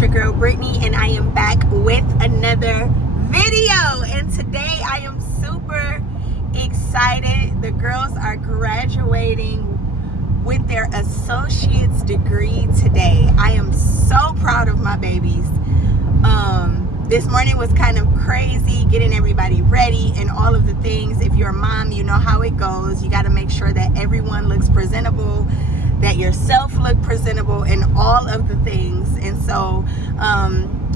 your girl Brittany, and I am back with another video. And today I am super excited. The girls are graduating with their associate's degree today. I am so proud of my babies. This morning was kind of crazy, getting everybody ready and all of the things. If you're a mom, you know how it goes. You got to make sure that everyone looks presentable, that yourself look presentable, and all of the things. And so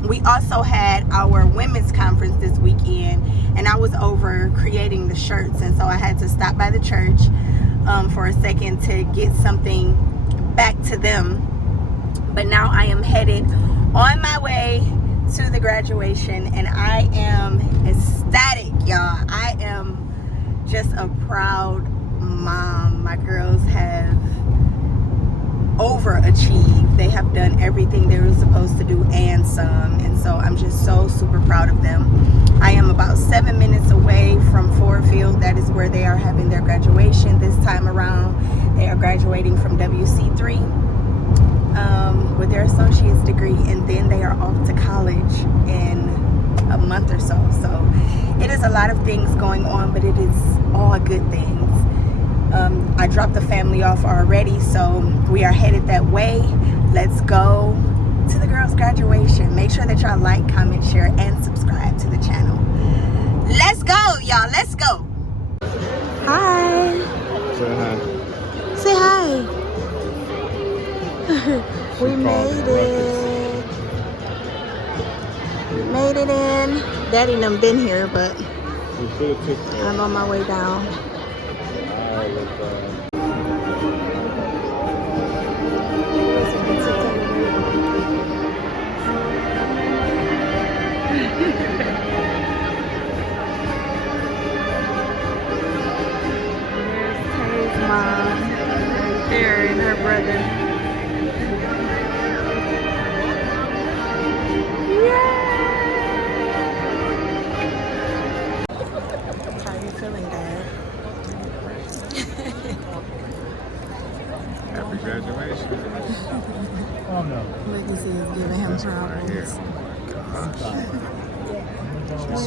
we also had our women's conference this weekend, and I was over creating the shirts, and so I had to stop by the church for a second to get something back to them. But now I am headed on my way to the graduation, and I am ecstatic, y'all. I am just a proud mom. My girls have overachieved. They have done everything they were supposed to do and some, and so I'm just so super proud of them. I am about 7 minutes away from Ford Field. That is where they are having their graduation this time around. They are graduating from WC3 with their associate's degree, and then they are off to college in a month or so. So it is a lot of things going on, but it is all good things. I dropped the family off already, so we are headed that way. Let's go to the girls' graduation. Make sure that y'all like, comment, share, and subscribe to the channel. Let's go, y'all. Let's go. Hi. Say hi. Say hi. We made it. We made it in. Daddy done been here, but I'm on my way down. There's Tay's mom right there and her brother. How are you feeling, Dad? Happy graduation. Oh no. Legacy is giving him problems.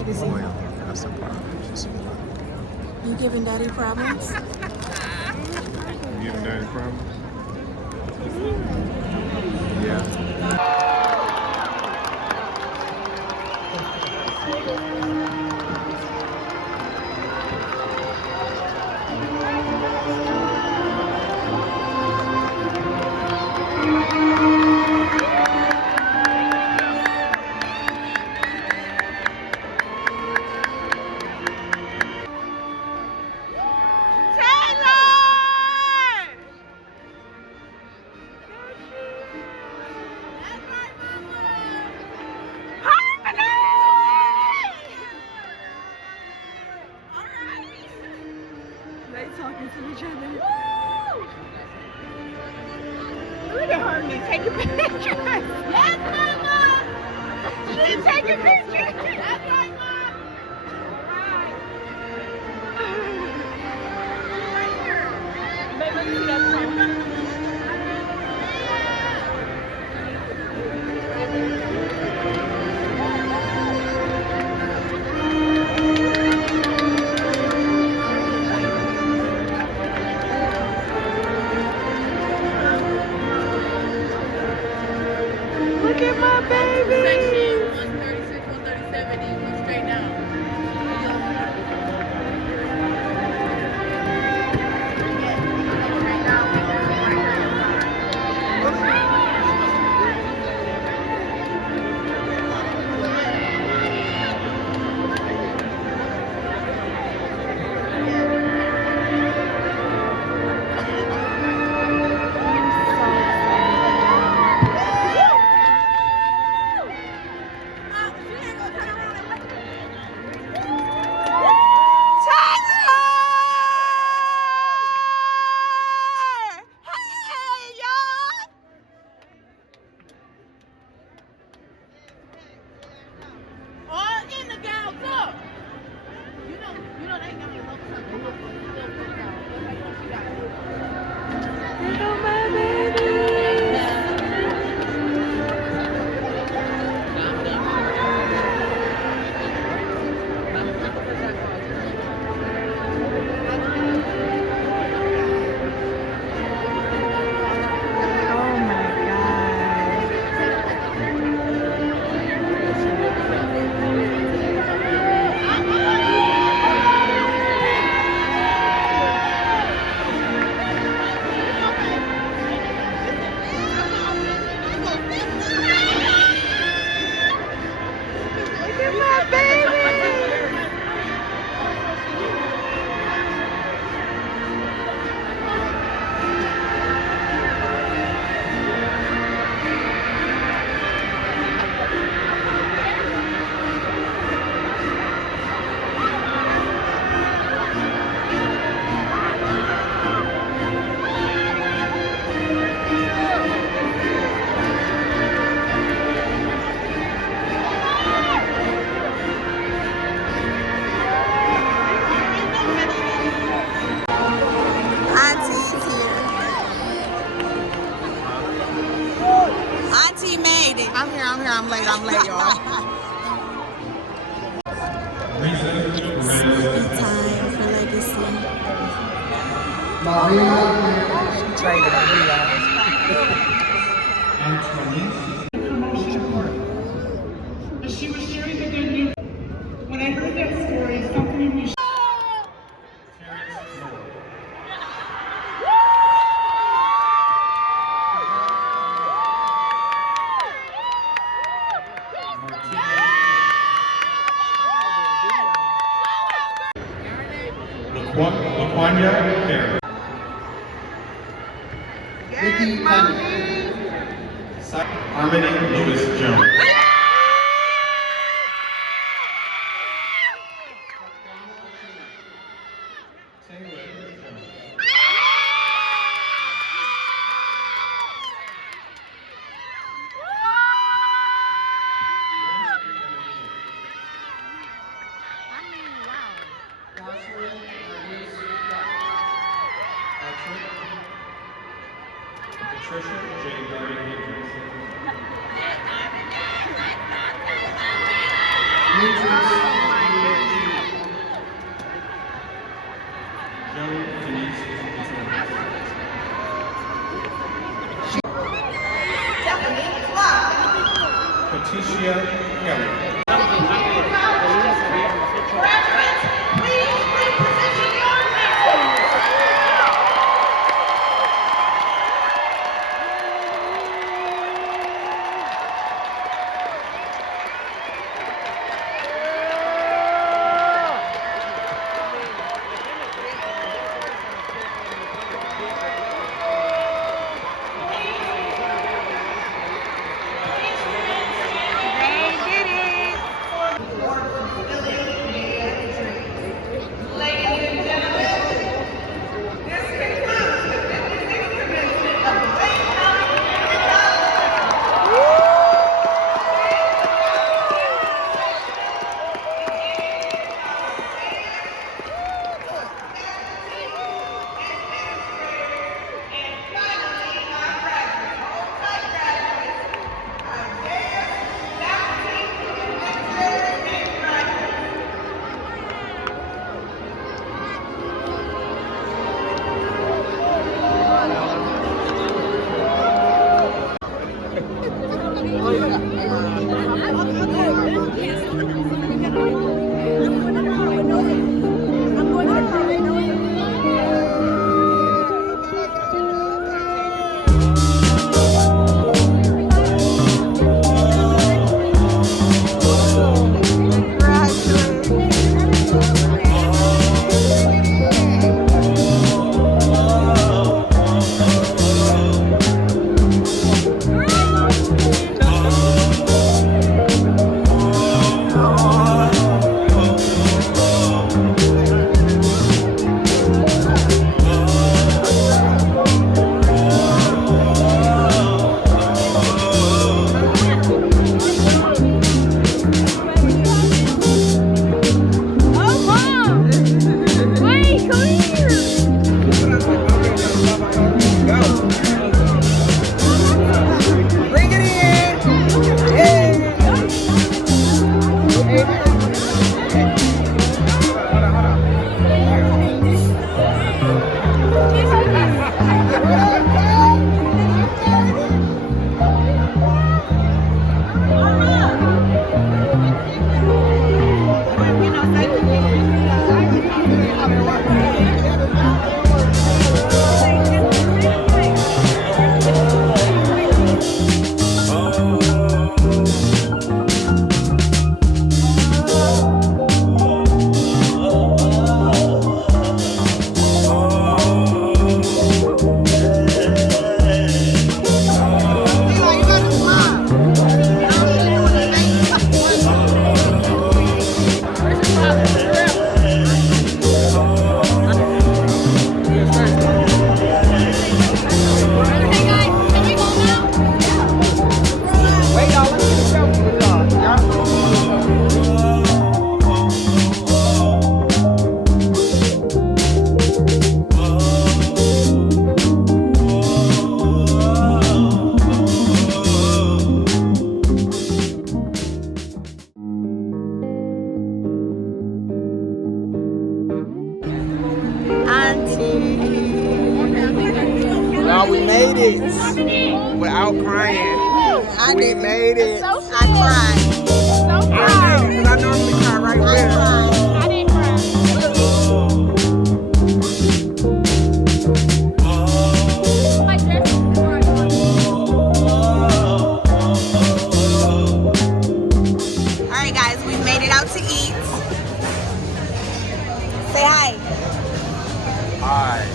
She's spoiled. That's the problem. She's spoiled. You giving Daddy problems? You giving Daddy problems? Yeah. Talking to each other. Woo! Look at Harmony taking pictures. Yes, Mama! She's taking pictures. That's right, Mom. Right here. Babe, let me see that phone. Look at my baby. Section 136, 137, and go straight down. I'm here, I'm late, y'all. Selfie time for Legacy. She traded on me, y'all. As she was sharing the good news, when I heard that story, something in me. LaQuanya Carey. Vicky Penny. Harmony Lewis Jones. Patricia J. Berry Hendricks. Joan Denise Patricia Kelly. we didn't. made it. So I cried. So I proud. made it, 'cause I normally cry right there. I didn't cry. My dress is All right, guys, we made it out to eat. Say hi. Hi.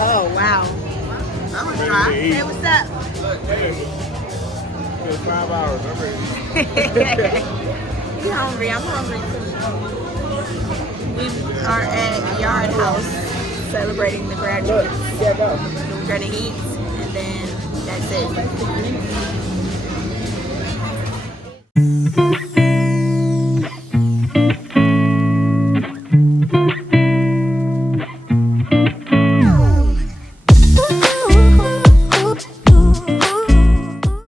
Oh, wow. That was dry. Hey, what's up? It's 5 hours. I'm ready. You hungry? I'm hungry too. We are at Yard House celebrating the graduates. We're gonna eat and then that's it.